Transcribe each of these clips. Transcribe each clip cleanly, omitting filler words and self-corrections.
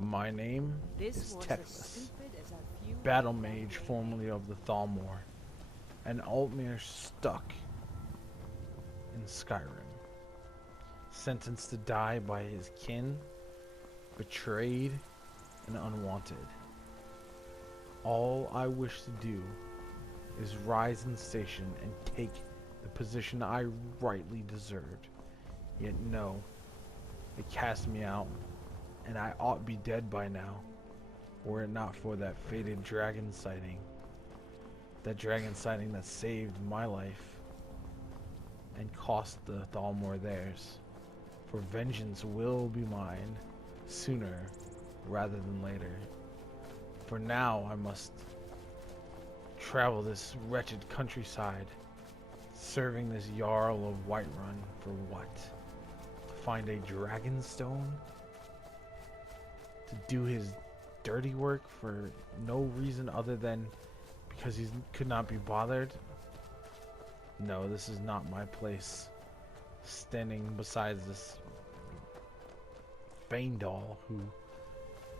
My name is Teklis, battle mage formerly of the Thalmor, and Altmere stuck in Skyrim, sentenced to die by his kin, betrayed and unwanted. All I wish to do is rise in station and take the position I rightly deserved. Yet no, they cast me out, and I ought be dead by now, were it not for that fated dragon sighting. That dragon sighting that saved my life and cost the Thalmor theirs. For vengeance will be mine sooner rather than later. For now I must travel this wretched countryside, serving this Jarl of Whiterun for what? To find a dragon stone? To do his dirty work for no reason other than because he could not be bothered? No, this is not my place. Standing beside this Faendal who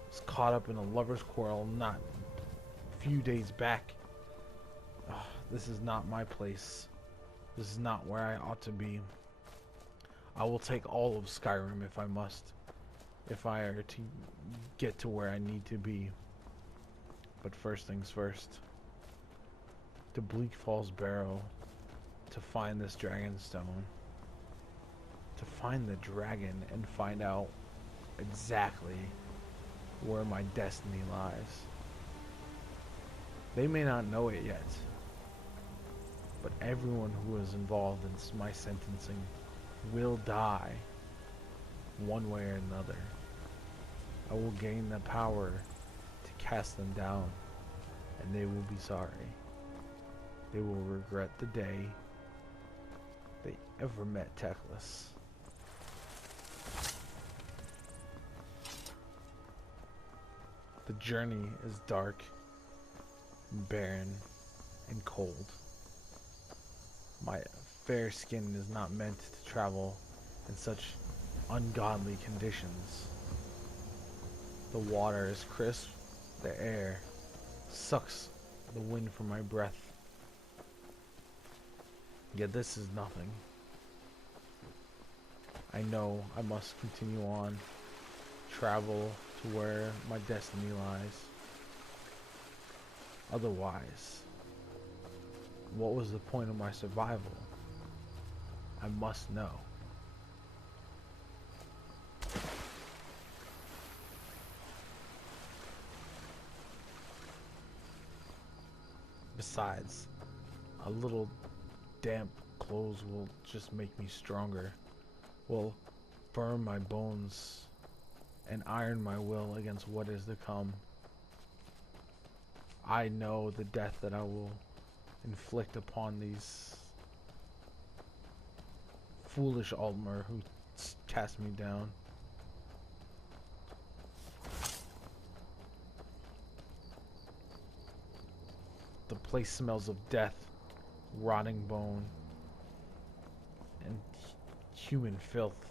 was caught up in a lover's quarrel not a few days back. This is not my place. This is not where I ought to be. I will take all of Skyrim if I must, if I are to get to where I need to be. But first things first. To Bleak Falls Barrow, to find this dragon stone, to find the dragon and find out exactly where my destiny lies. They may not know it yet, but everyone who is involved in my sentencing will die one way or another. I will gain the power to cast them down, and they will be sorry. They will regret the day they ever met Teklis. The journey is dark, barren, and cold. My fair skin is not meant to travel in such ungodly conditions. The water is crisp, the air sucks the wind from my breath. Yet this is nothing. I know I must continue on, travel to where my destiny lies. Otherwise, what was the point of my survival? I must know. Besides, a little damp clothes will just make me stronger, will firm my bones and iron my will against what is to come. I know the death that I will inflict upon these foolish Altmer who cast me down. The place smells of death, rotting bone, and human filth.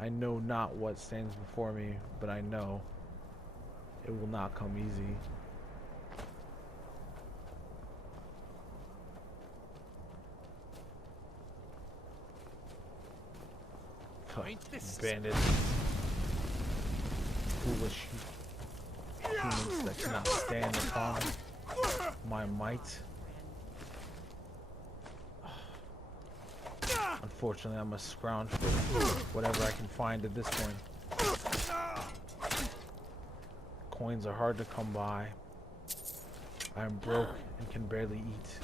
I know not what stands before me, but I know it will not come easy. Bandits, foolish humans that cannot stand upon my might. Unfortunately, I must scrounge for whatever I can find at this point. Coins are hard to come by. I am broke and can barely eat.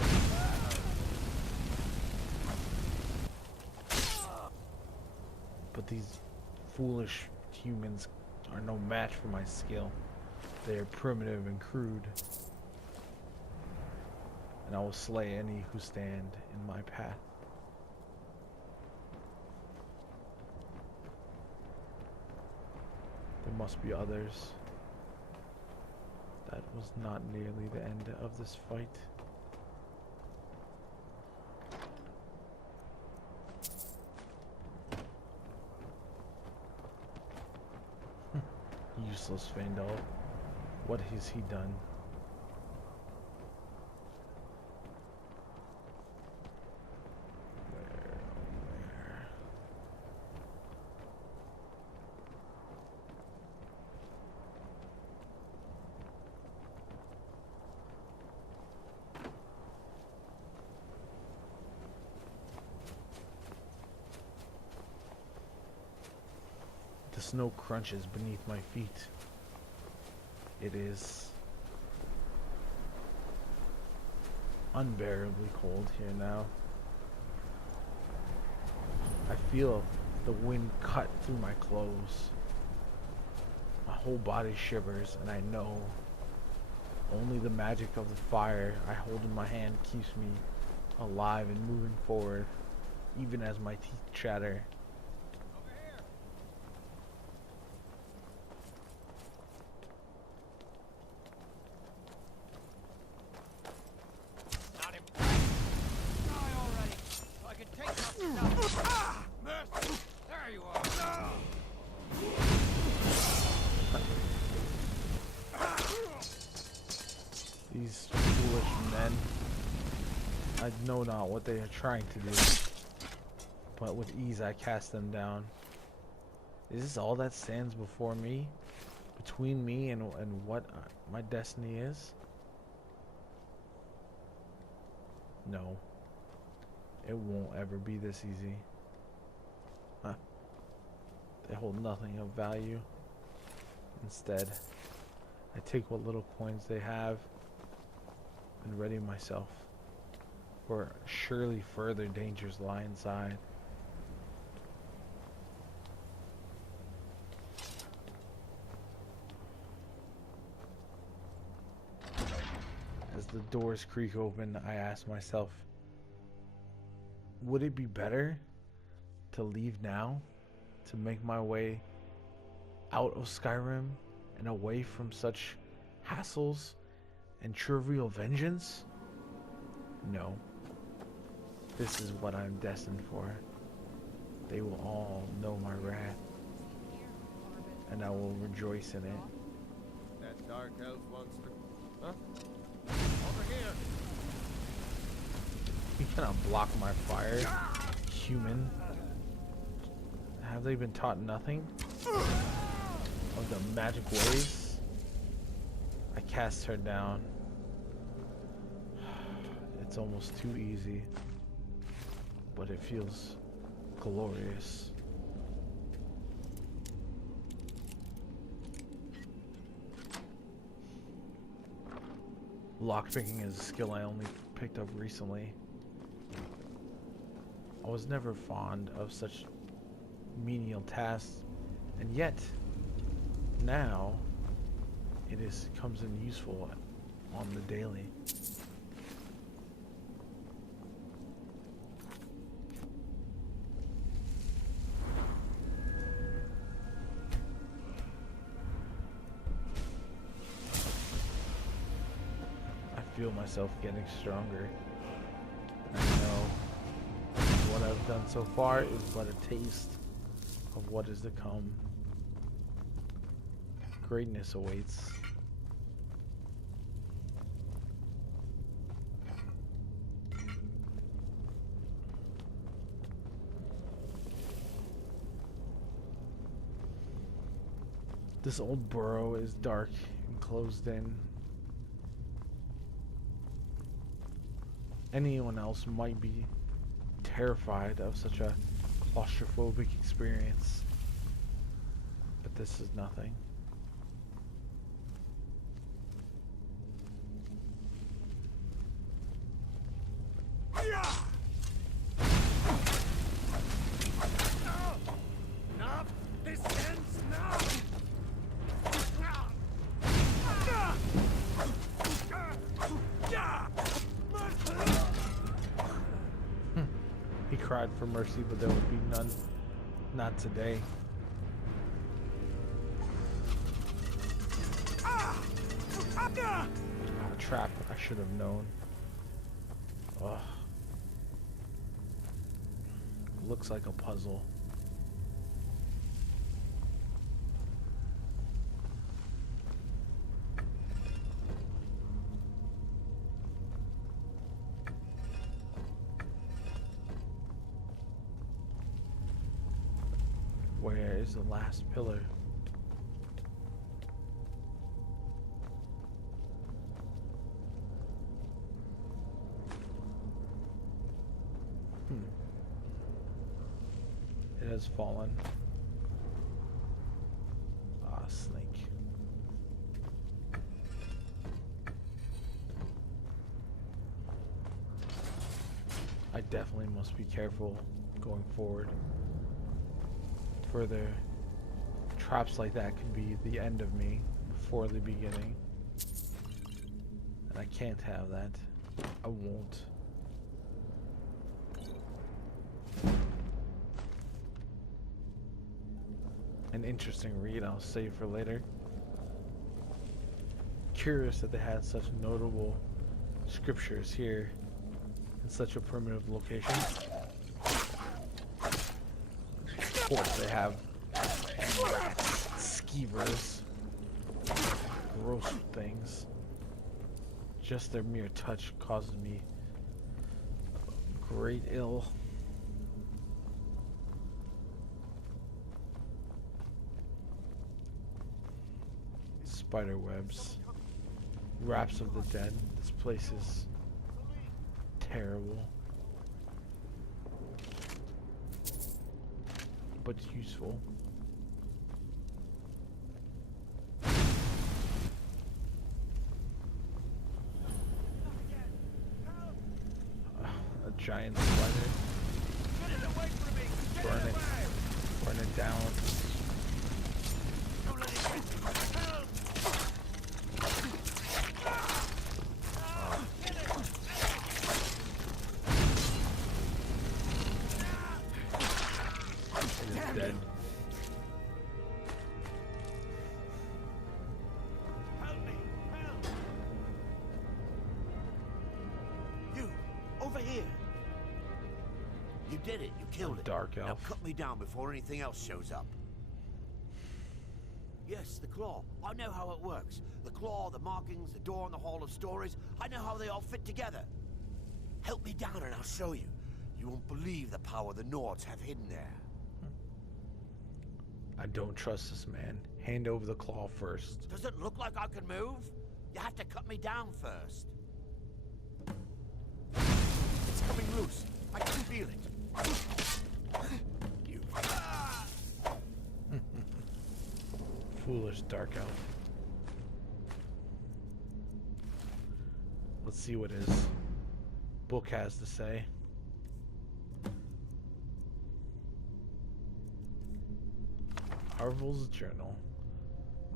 But these foolish humans are no match for my skill. They are primitive and crude. And I will slay any who stand in my path. There must be others. That was not nearly the end of this fight. useless Faendal. What has he done? Where? The snow crunches beneath my feet. It is unbearably cold here now. I feel the wind cut through my clothes. My whole body shivers, and I know only the magic of the fire I hold in my hand keeps me alive and moving forward, even as my teeth chatter. These foolish men, I know not what they are trying to do, but with ease I cast them down. Is this all that stands before me? Between me and what my destiny is? No. It won't ever be this easy. Huh. They hold nothing of value. Instead, I take what little coins they have and ready myself, for surely further dangers lie inside. As the doors creak open, I ask myself, would it be better to leave now, to make my way out of Skyrim and away from such hassles and trivial vengeance? No. This is what I'm destined for. They will all know my wrath, and I will rejoice in it. That dark elf wants to... Huh? Over here! You cannot block my fire, human. Have they been taught nothing of the magic ways? I cast her down. It's almost too easy, but it feels glorious. Lockpicking is a skill I only picked up recently. I was never fond of such menial tasks, and yet now it comes in useful on the daily. I feel myself getting stronger. I know what I've done so far is but a taste of what is to come. Greatness awaits. This old burrow is dark and closed in. Anyone else might be terrified of such a claustrophobic experience, but this is nothing. He cried for mercy, but there would be none. Not today. A trap. I should have known. Ugh. Looks like a puzzle. Where is the last pillar? It has fallen. Ah, snake. I definitely must be careful going forward. Further traps like that could be the end of me before the beginning. And I can't have that. I won't. An interesting read I'll save for later. Curious that they had such notable scriptures here in such a primitive location. Of course they have rats, skeevers, gross things. Just their mere touch causes me great ill. Spider webs, wraps of the dead. This place is terrible, but useful. A giant spider. Burn it down. Dead. Help me! Help! You, over here. You did it. You killed it. Dark Now elf. cut me down before anything else shows up. Yes, the claw. I know how it works. The claw, the markings, the door in the Hall of Stories. I know how they all fit together. Help me down and I'll show you. You won't believe the power the Nords have hidden there. I don't trust this man. Hand over the claw first. Does it look like I can move? You have to cut me down first. It's coming loose. I can feel it. You. Foolish dark elf. Let's see what his book has to say. Harvel's journal.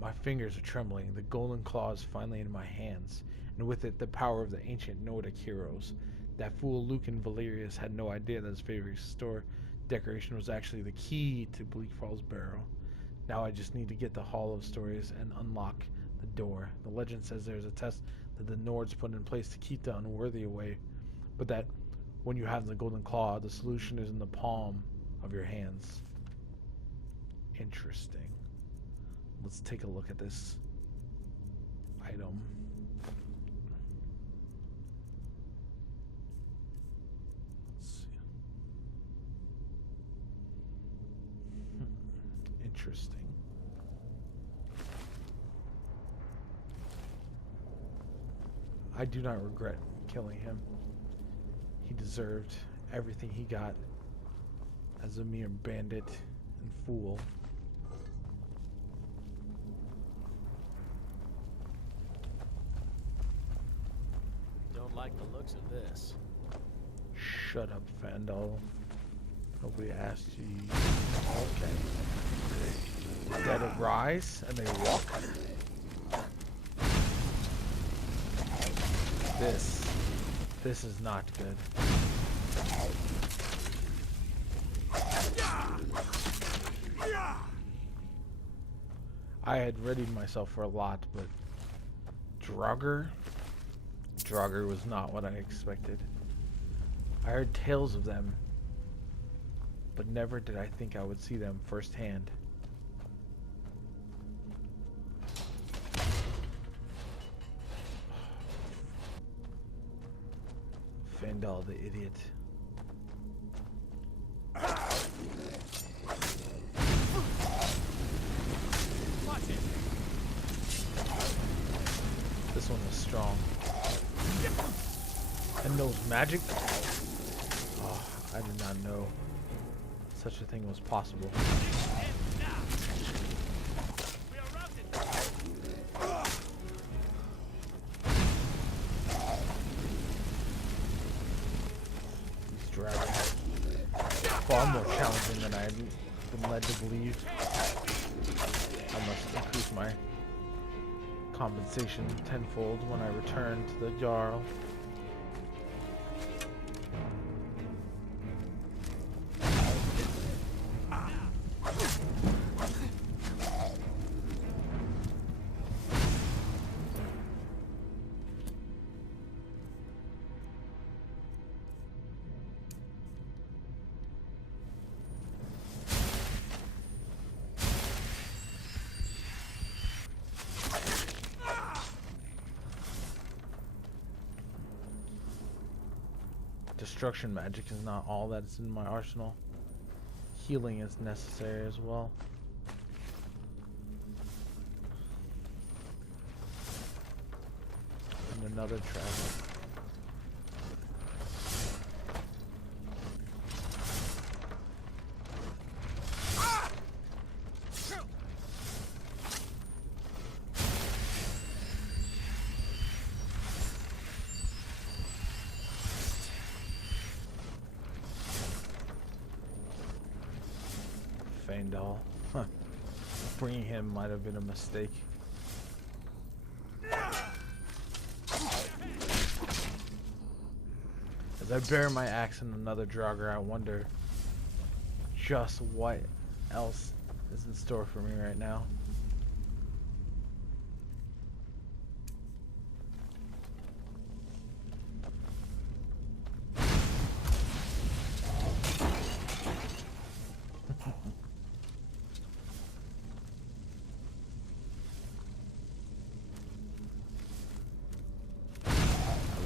My fingers are trembling. The golden claw is finally in my hands, and with it the power of the ancient Nordic heroes. That fool Lucan Valerius had no idea that his favorite store decoration was actually the key to Bleak Falls Barrow. Now I just need to get the Hall of Stories and unlock the door. The legend says there's a test that the Nords put in place to keep the unworthy away, but that when you have the golden claw, the solution is in the palm of your hands. Interesting. Let's take a look at this item. Let's see. Interesting. I do not regret killing him. He deserved everything he got as a mere bandit and fool. Don't like the looks of this. Shut up, Fandal. Nobody asked you. Okay. Dead arise and they walk. This is not good. I had readied myself for a lot, but Draugr was not what I expected. I heard tales of them, but never did I think I would see them firsthand. Fandal the idiot. knows magic? Oh, I did not know such a thing was possible. These dragons are far more challenging than I had been led to believe. I must increase my compensation tenfold when I return to the Jarl. Destruction magic is not all that is in my arsenal. Healing is necessary as well. And another travel. Doll. Huh. Bringing him might have been a mistake. As I bury my axe in another Draugr, I wonder just what else is in store for me right now.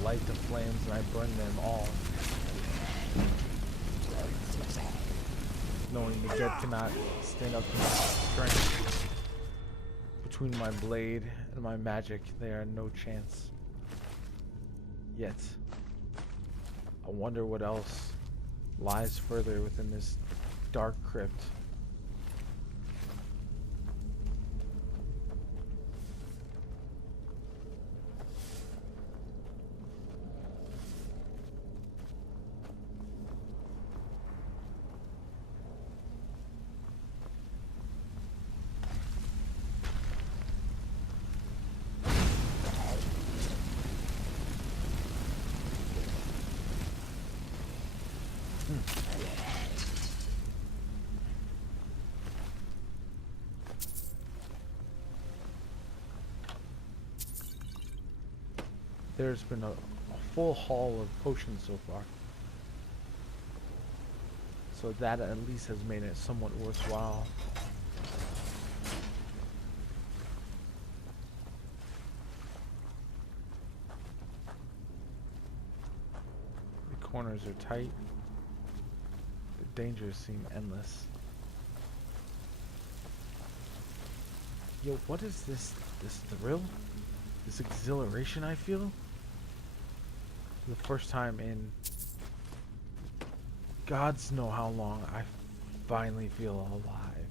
Light the flames and I burn them all. Knowing the dead cannot stand up to my strength. Between my blade and my magic, they are no chance. Yet, I wonder what else lies further within this dark crypt. There's been a full haul of potions so far. So that at least has made it somewhat worthwhile. The corners are tight. The dangers seem endless. Yo, what is this thrill? This exhilaration I feel? For the first time in gods know how long, I finally feel alive.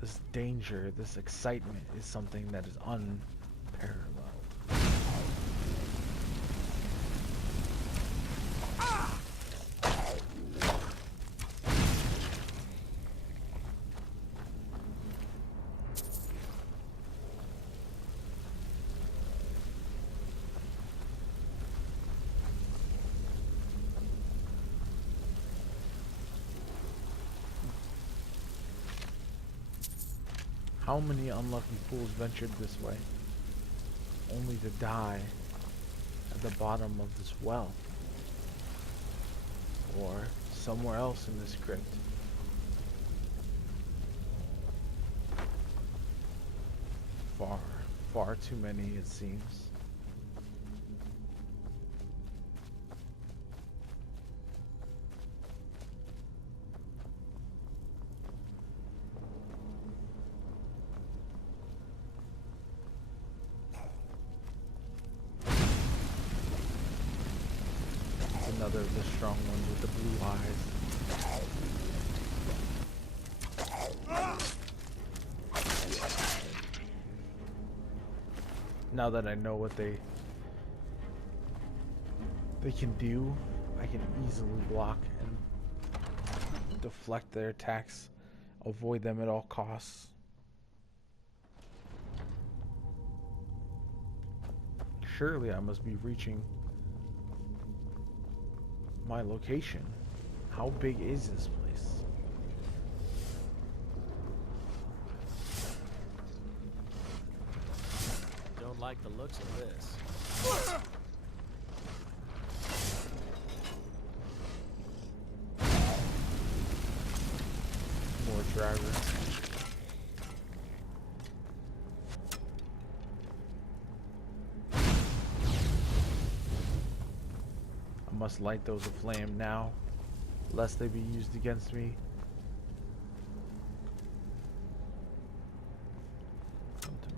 This danger, this excitement is something that is unparalleled. How many unlucky fools ventured this way, only to die at the bottom of this well, or somewhere else in this crypt? Far, far too many, it seems. another of the strong ones with the blue eyes. Now that I know what they can do, I can easily block and deflect their attacks, avoid them at all costs. Surely I must be reaching my location. How big is this place? Don't like the looks of this. More drivers. I must light those aflame now, lest they be used against me. Come to me.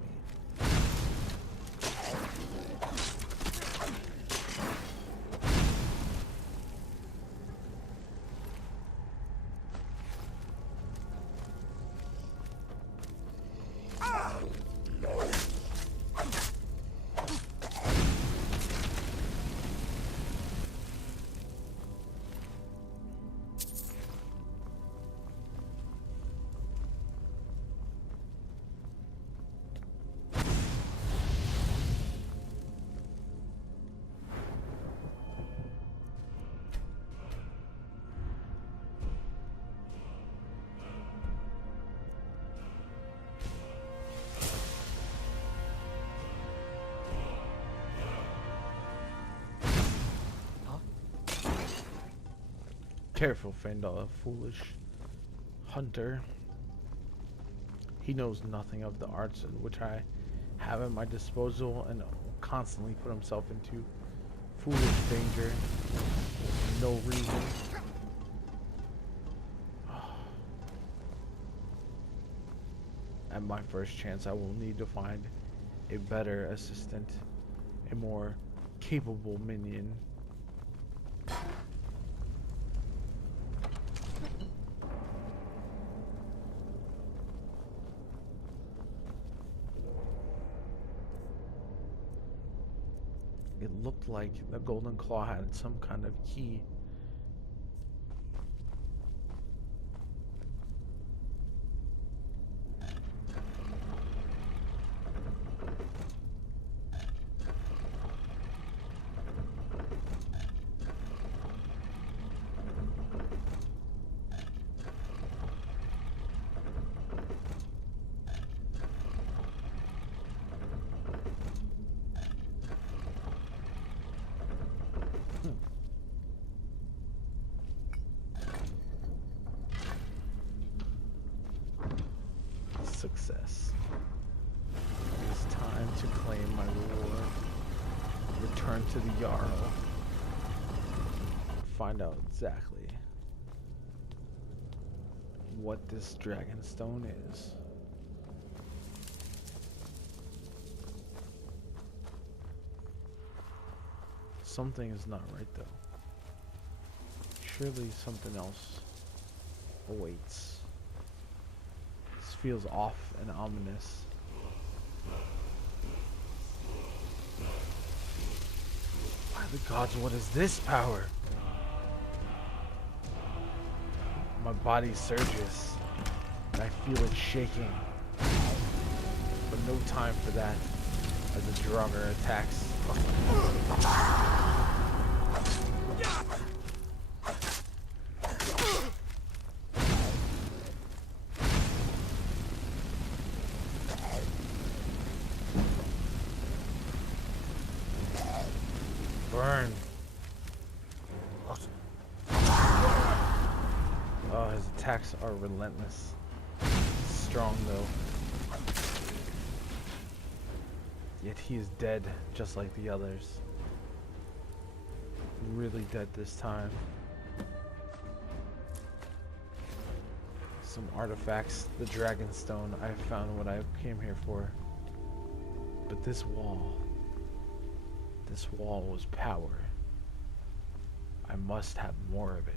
Careful, Fandal, foolish hunter. He knows nothing of the arts in which I have at my disposal and will constantly put himself into foolish danger for no reason. At my first chance, I will need to find a better assistant, a more capable minion. It looked like the Golden Claw had some kind of key. Success. It is time to claim my reward. Return to the Jarl. Find out exactly what this dragon stone is. Something is not right though. Surely something else awaits. Feels off and ominous. By the gods, what is this power? My body surges, and I feel it shaking. But no time for that, as the Draugr attacks. Burn. Oh, his attacks are relentless. Strong though. Yet he is dead, just like the others. Really dead this time. Some artifacts, the dragon stone. I found what I came here for. But this wall was power. I must have more of it.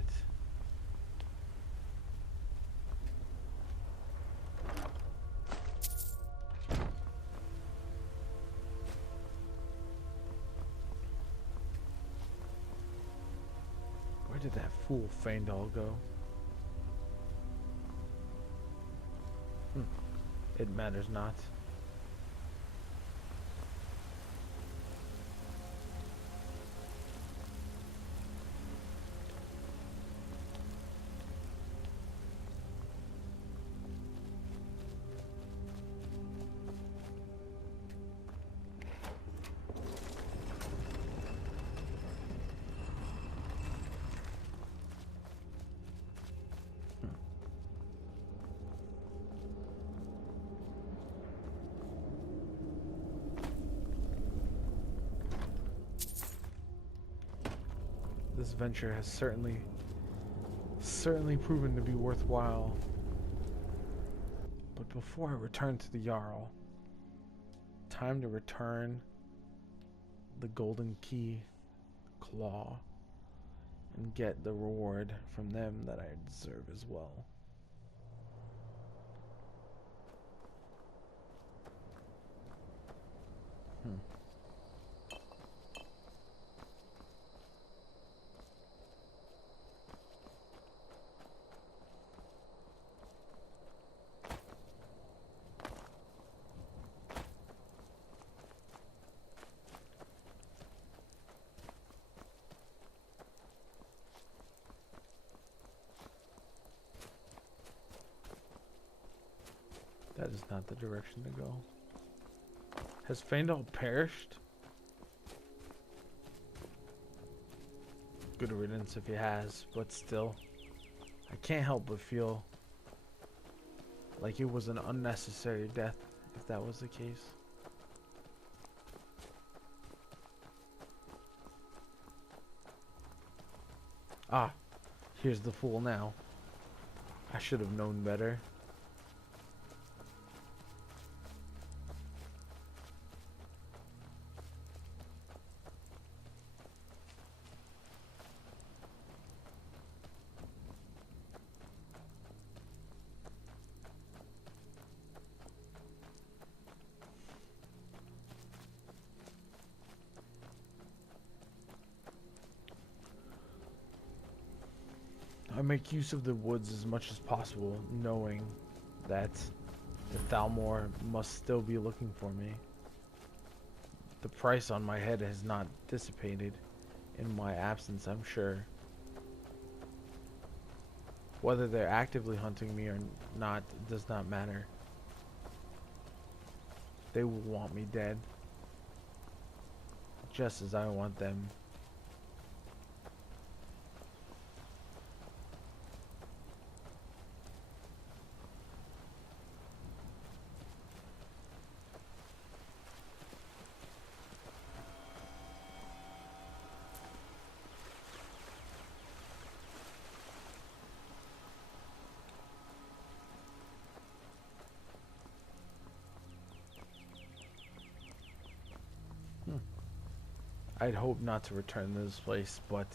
Where did that fool Faendal go? It matters not. This venture has certainly proven to be worthwhile. But before I return to the Jarl, time to return the golden key claw and get the reward from them that I deserve as well. That is not the direction to go. Has Faendal perished? Good riddance if he has, but still. I can't help but feel like it was an unnecessary death, if that was the case. Ah, here's the fool now. I should have known better. I make use of the woods as much as possible, knowing that the Thalmor must still be looking for me. The price on my head has not dissipated in my absence, I'm sure. Whether they're actively hunting me or not does not matter. They will want me dead, just as I want them. I'd hope not to return to this place, but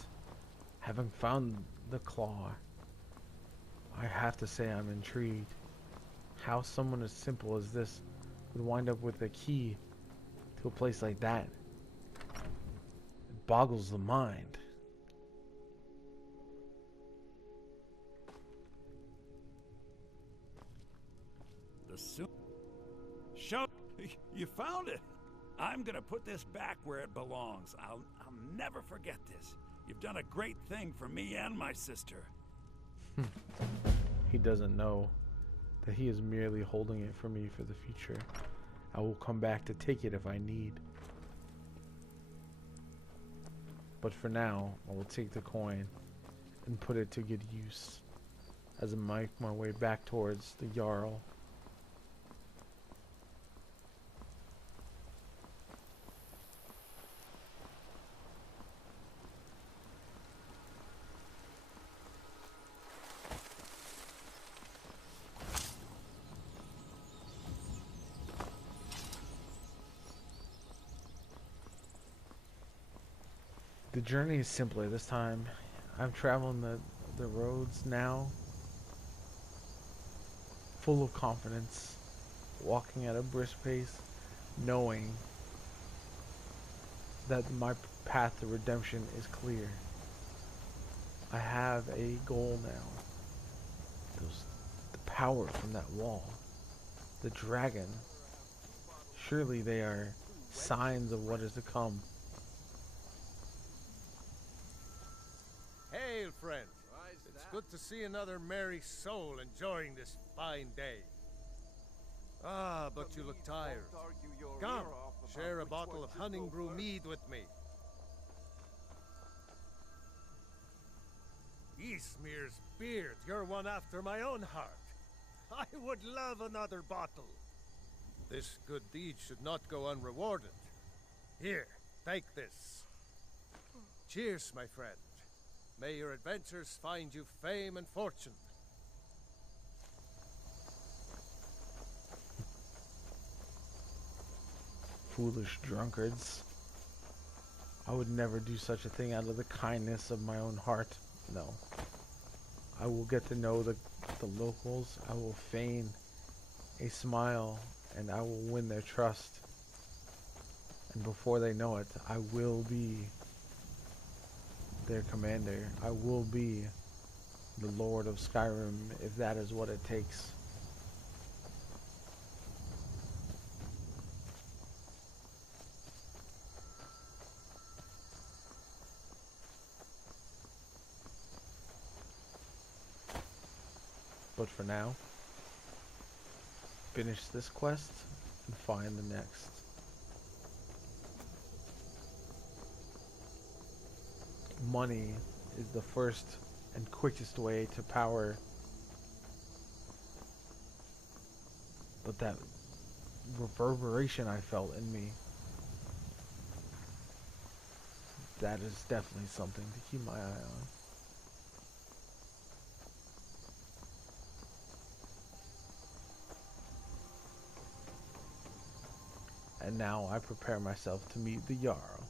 having found the claw, I have to say I'm intrigued. How someone as simple as this would wind up with a key to a place like that. It boggles the mind. Show you found it. I'm gonna put this back where it belongs. I'll never forget this. You've done a great thing for me and my sister. He doesn't know that he is merely holding it for me for the future. I will come back to take it if I need. But for now, I will take the coin and put it to good use as I make my way back towards the Jarl. The journey is simpler this time. I'm traveling the roads now, full of confidence, walking at a brisk pace, knowing that my path to redemption is clear. I have a goal now. The power from that wall, the dragon, surely they are signs of what is to come. Hail, friend. It's good to see another merry soul enjoying this fine day. Ah, but you look tired. Come, share a bottle of honey brew mead with me. Eastmere's beard, you're one after my own heart. I would love another bottle. This good deed should not go unrewarded. Here, take this. Cheers, my friend. May your adventures find you fame and fortune. Foolish drunkards. I would never do such a thing out of the kindness of my own heart. No. I will get to know the locals. I will feign a smile, and I will win their trust. And before they know it, I will be their commander. I will be the Lord of Skyrim, if that is what it takes. But for now, finish this quest and find the next. Money is the first and quickest way to power, but that reverberation I felt in me, that is definitely something to keep my eye on. And now I prepare myself to meet the Jarl.